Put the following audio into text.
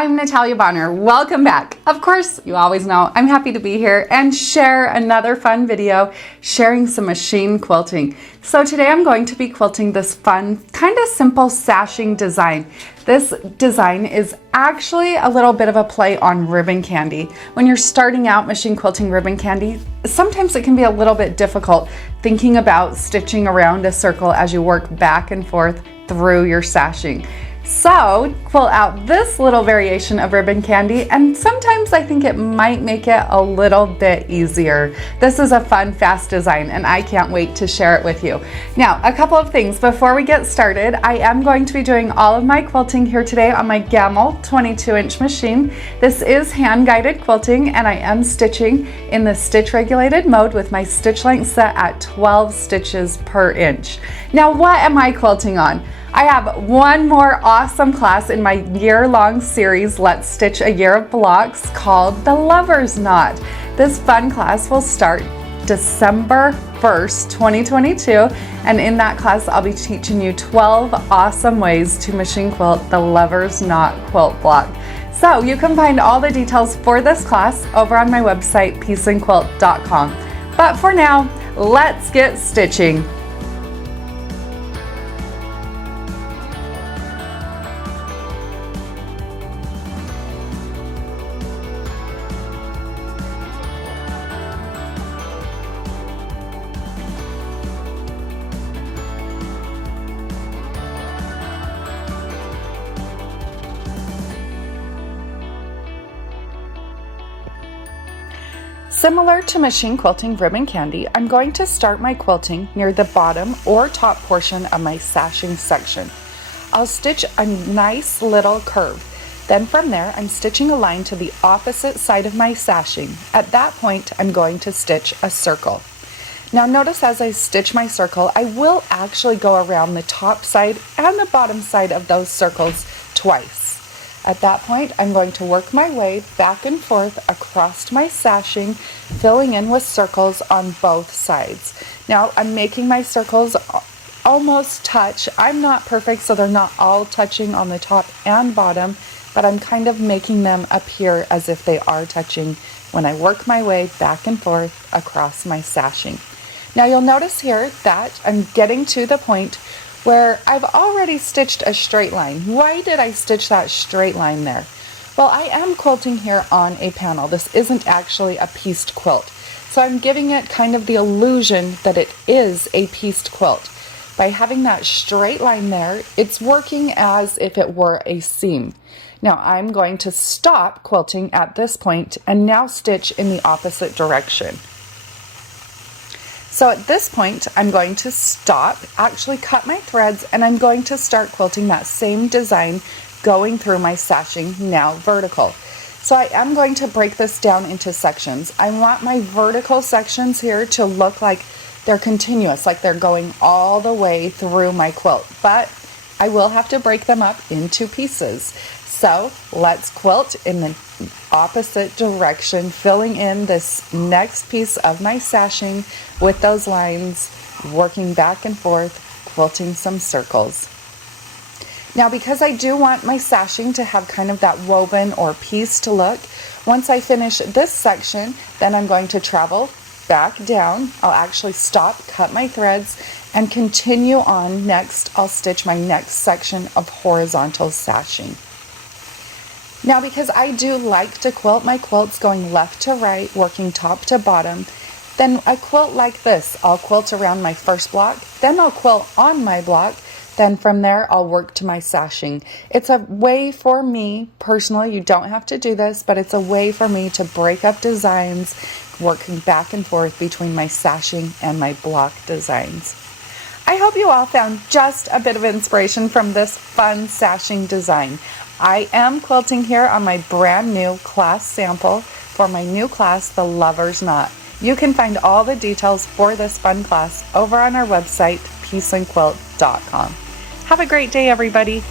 I'm Natalia Bonner. Welcome back. Of course, you always know I'm happy to be here and share another fun video sharing some machine quilting. So today I'm going to be quilting this fun, kind of simple sashing design. This design is actually a little bit of a play on ribbon candy. When you're starting out machine quilting ribbon candy, sometimes it can be a little bit difficult thinking about stitching around a circle as you work back and forth through your sashing. So quilt out this little variation of ribbon candy, and sometimes I think it might make it a little bit easier. This is a fun, fast design, and I can't wait to share it with you. Now, a couple of things before we get started. I am going to be doing all of my quilting here today on my Gamel 22-inch machine. This is hand-guided quilting, and I am stitching in the stitch regulated mode with my stitch length set at 12 stitches per inch. Now, what am I quilting on? I have one more awesome class in my year-long series, Let's Stitch a Year of Blocks, called The Lover's Knot. This fun class will start December 1st, 2022, and in that class I'll be teaching you 12 awesome ways to machine quilt the Lover's Knot quilt block. So you can find all the details for this class over on my website, peaceandquilt.com. But for now, let's get stitching. Similar to machine quilting ribbon candy, I'm going to start my quilting near the bottom or top portion of my sashing section. I'll stitch a nice little curve. Then from there, I'm stitching a line to the opposite side of my sashing. At that point, I'm going to stitch a circle. Now notice as I stitch my circle, I will actually go around the top side and the bottom side of those circles twice. At that point, I'm going to work my way back and forth across my sashing, filling in with circles on both sides. Now, I'm making my circles almost touch. I'm not perfect, so they're not all touching on the top and bottom, but I'm kind of making them appear as if they are touching when I work my way back and forth across my sashing. Now, you'll notice here that I'm getting to the point where I've already stitched a straight line. Why did I stitch that straight line there? Well, I am quilting here on a panel. This isn't actually a pieced quilt. So I'm giving it kind of the illusion that it is a pieced quilt. By having that straight line there, it's working as if it were a seam. Now I'm going to stop quilting at this point and now stitch in the opposite direction. So at this point, I'm going to stop, actually cut my threads, and I'm going to start quilting that same design going through my sashing, now vertical. So I am going to break this down into sections. I want my vertical sections here to look like they're continuous, like they're going all the way through my quilt, but I will have to break them up into pieces. So let's quilt in the opposite direction, filling in this next piece of my sashing with those lines, working back and forth, quilting some circles. Now, because I do want my sashing to have kind of that woven or pieced look, once I finish this section, then I'm going to travel back down. I'll actually stop, cut my threads, and continue on. Next, I'll stitch my next section of horizontal sashing. Now, because I do like to quilt my quilts going left to right, working top to bottom, then a quilt like this, I'll quilt around my first block, then I'll quilt on my block, then from there I'll work to my sashing. It's a way for me, personally, you don't have to do this, but it's a way for me to break up designs, working back and forth between my sashing and my block designs. I hope you all found just a bit of inspiration from this fun sashing design. I am quilting here on my brand new class sample for my new class, The Lover's Knot. You can find all the details for this fun class over on our website, peaceandquilt.com. Have a great day, everybody.